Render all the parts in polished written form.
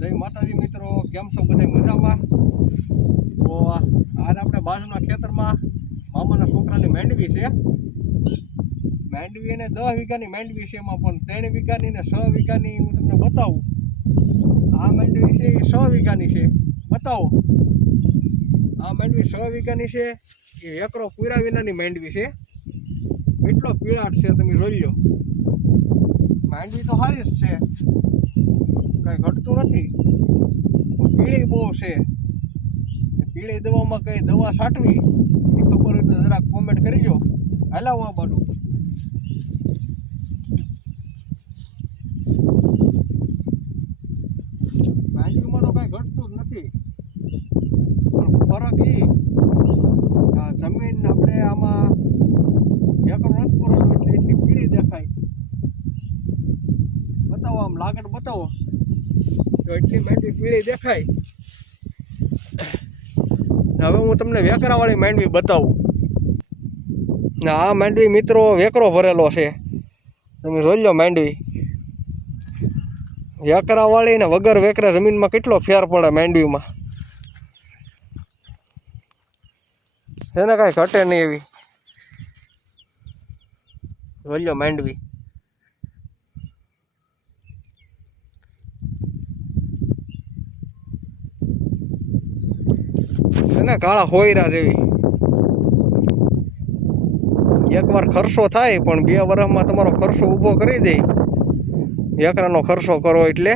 જય માતાજી મિત્રો, કેમ છો બધા મજામાં? તો આજ આપણે બાજુના ખેતરમાં મામાના છોકરાની માંડવી છે. માંડવી એને 10 વીઘાની માંડવી છે, એમાં પણ 3 વીઘાની ને 6 વીઘાની હું તમને બતાવું. આ માંડવી છે એ 6 વીઘાની છે. બતાવો, આ માંડવી 6 વીઘાની છે. એ એકરો પૂરા વિનાની માંડવી છે. કેટલો પીળાટ છે તમે જોઈ લો. માંડવી તો સારી જ છે, કઈ ઘટતું નથી. પીળી બહુ છે. પીળી દવામાં કઈ દવા છાંટવી એ ખબર હોય તો જરાક કોમેન્ટ કરજો. હાલાવો આ બાજુ. માંડવીમાં તો કઈ ઘટતું જ નથી, પણ ફરક એ જમીન આપણે આમાં એકરો નથી પૂરો એટલે એટલી પીળી દેખાય. બતાવો, આમ લાગડ બતાવો તો એટલી માંડવી પીળી દેખાય. હવે હું તમને વેકરાવાળી માંડવી બતાવું. આ માંડવી મિત્રો વેકરો ભરેલો છે, તમે જોઈ લો. માંડવી વેકરાવાળી ને વગર વેકરા જમીનમાં કેટલો ફેર પડે માંડવીમાં. એને કાંઈ ઘટે નહીં એવી. જોઈ લો માંડવી. એને કાળા હોયરા જેવી. એકવાર ખર્ચો થાય પણ 2 વર્ષમાં તમારો ખર્ચો ઊભો કરી દે. એકરાનો ખર્ચો કરો એટલે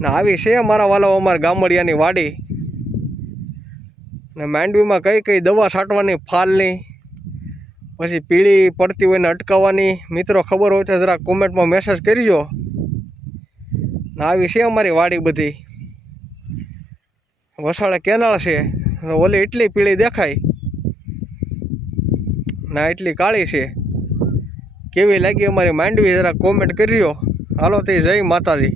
ને આવી છે મારા વાલો અમારા ગામડિયાની વાડી. ને માંડવીમાં કઈ કઈ દવા છાંટવાની ફાલની, પછી પીળી પડતી હોય ને અટકાવવાની મિત્રો ખબર હોય તો જરા કોમેન્ટમાં મેસેજ કરજો. ને આવી છે અમારી વાડી બધી. વસાડે કેનાળ છે, ઓલી એટલી પીળી દેખાય ના એટલી કાળી છે. કેવી લાગી અમારી માંડવી જરા કોમેન્ટ કરજો. હાલો તે જય માતાજી.